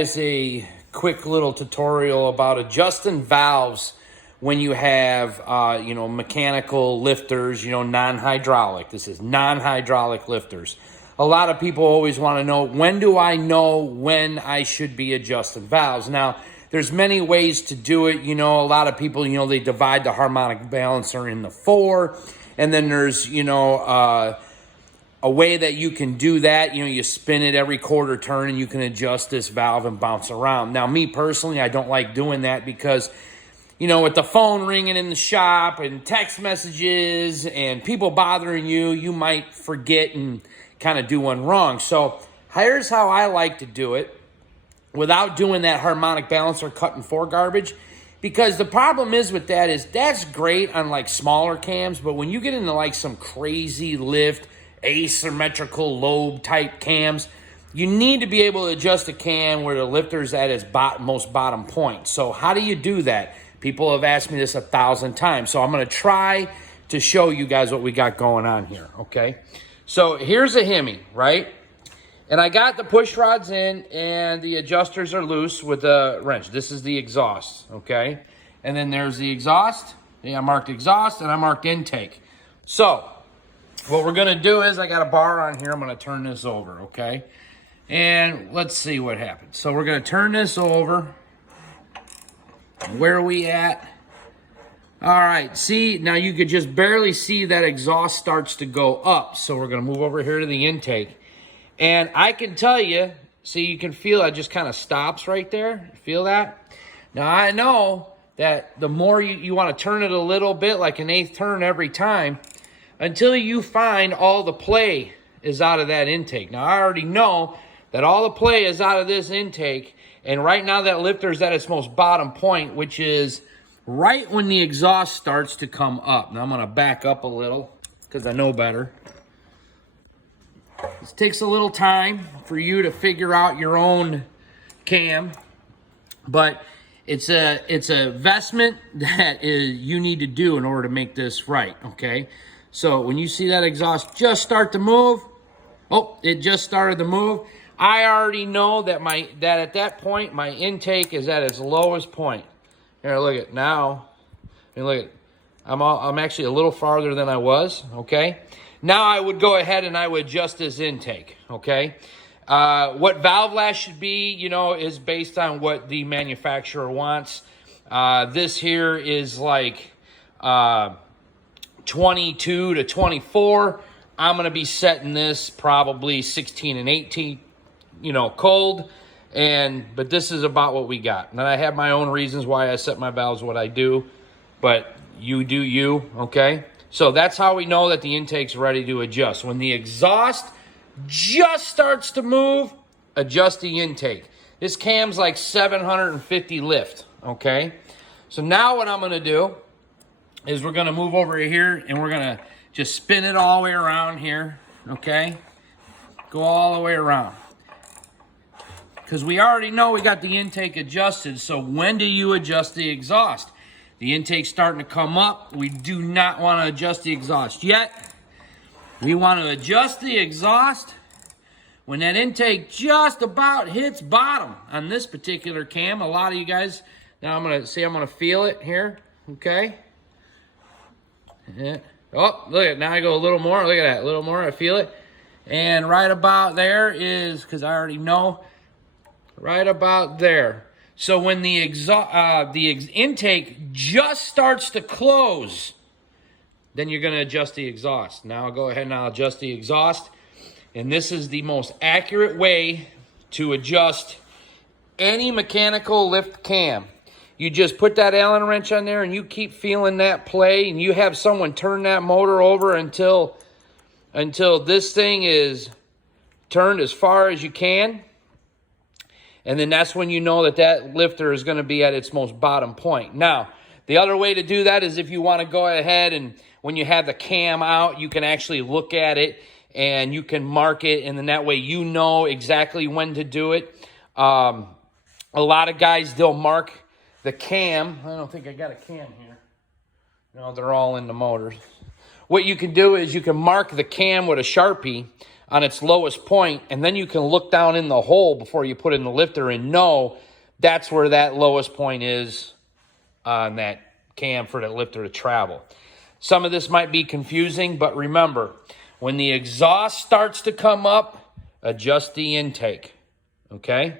It's a quick little tutorial about adjusting valves when you have, mechanical lifters, non-hydraulic. This is non-hydraulic lifters. A lot of people always want to know, when do I know when I should be adjusting valves? Now, there's many ways to do it. A lot of people, they divide the harmonic balancer into 4. And then there's, a way that you can do that. You spin it every quarter turn and you can adjust this valve and bounce around. Now, me personally, I don't like doing that because, with the phone ringing in the shop and text messages and people bothering you, you might forget and kind of do one wrong. So here's how I like to do it without doing that harmonic balancer cutting 4 garbage. Because the problem is with that is that's great on like smaller cams, but when you get into like some crazy lift, asymmetrical lobe type cams, you need to be able to adjust a cam where the lifter's at its most bottom point. So how do you do that? People have asked me this 1,000 times. So I'm going to try to show you guys what we got going on here, okay? So here's a Hemi, right? And I got the push rods in and the adjusters are loose with a wrench. This is the exhaust, okay? And then there's the exhaust. Yeah, I marked exhaust and I marked intake. So what we're gonna do is I got a bar on here. I'm gonna turn this over, okay? And let's see what happens. So we're gonna turn this over. Where are we at? All right, see, now you could just barely see that exhaust starts to go up. So we're gonna move over here to the intake. And I can tell you, see, you can feel it just kind of stops right there. Feel that? Now I know that the more you wanna turn it a little bit, like an 1/8 turn every time, until you find all the play is out of that intake. Now, I already know that all the play is out of this intake, and right now that lifter is at its most bottom point, which is right when the exhaust starts to come up. Now, I'm going to back up a little because I know better. This takes a little time for you to figure out your own cam, but it's a investment that you need to do in order to make this right, okay? So when you see that exhaust just start to move, oh, it just started to move. I already know that at that point, my intake is at its lowest point. Here, look at now. And look at, I'm actually a little farther than I was, okay? Now I would go ahead and I would adjust this intake, okay? What valve last should be, is based on what the manufacturer wants. This here is like 22 to 24. I'm going to be setting this probably 16 and 18, cold. But this is about what we got. And I have my own reasons why I set my valves what I do, but you do you, okay? So that's how we know that the intake's ready to adjust. When the exhaust just starts to move, adjust the intake. This cam's like 750 lift, okay? So now what I'm going to do is we're going to move over here and we're going to just spin it all the way around here, okay? Go all the way around. Because we already know we got the intake adjusted, so when do you adjust the exhaust? The intake's starting to come up. We do not want to adjust the exhaust yet. We want to adjust the exhaust when that intake just about hits bottom. On this particular cam, a lot of you guys, now I'm going to feel it here, okay? Yeah. Oh, look at, now I go a little more. Look at that, a little more. I feel it. And right about there is, because I already know, right about there. So when the intake just starts to close, then you're going to adjust the exhaust. Now I'll go ahead and I'll adjust the exhaust. And this is the most accurate way to adjust any mechanical lift cam. You just put that Allen wrench on there and you keep feeling that play, and you have someone turn that motor over until this thing is turned as far as you can. And then that's when you know that lifter is going to be at its most bottom point. Now, the other way to do that is if you want to go ahead and when you have the cam out, you can actually look at it and you can mark it, and then that way you know exactly when to do it. A lot of guys, they'll mark the cam. I don't think I got a cam here. No, they're all in the motors. What you can do is you can mark the cam with a Sharpie on its lowest point, and then you can look down in the hole before you put in the lifter and know that's where that lowest point is on that cam for the lifter to travel. Some of this might be confusing, but remember, when the exhaust starts to come up, adjust the intake, okay?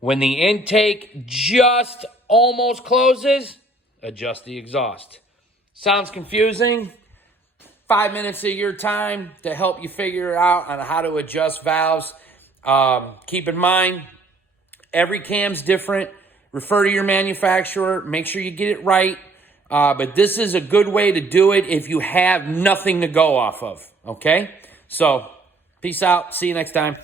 When the intake just almost closes, adjust the exhaust. Sounds confusing? 5 minutes of your time to help you figure out on how to adjust valves. Keep in mind, every cam's different. Refer to your manufacturer. Make sure you get it right. But this is a good way to do it if you have nothing to go off of, okay? So, peace out. See you next time.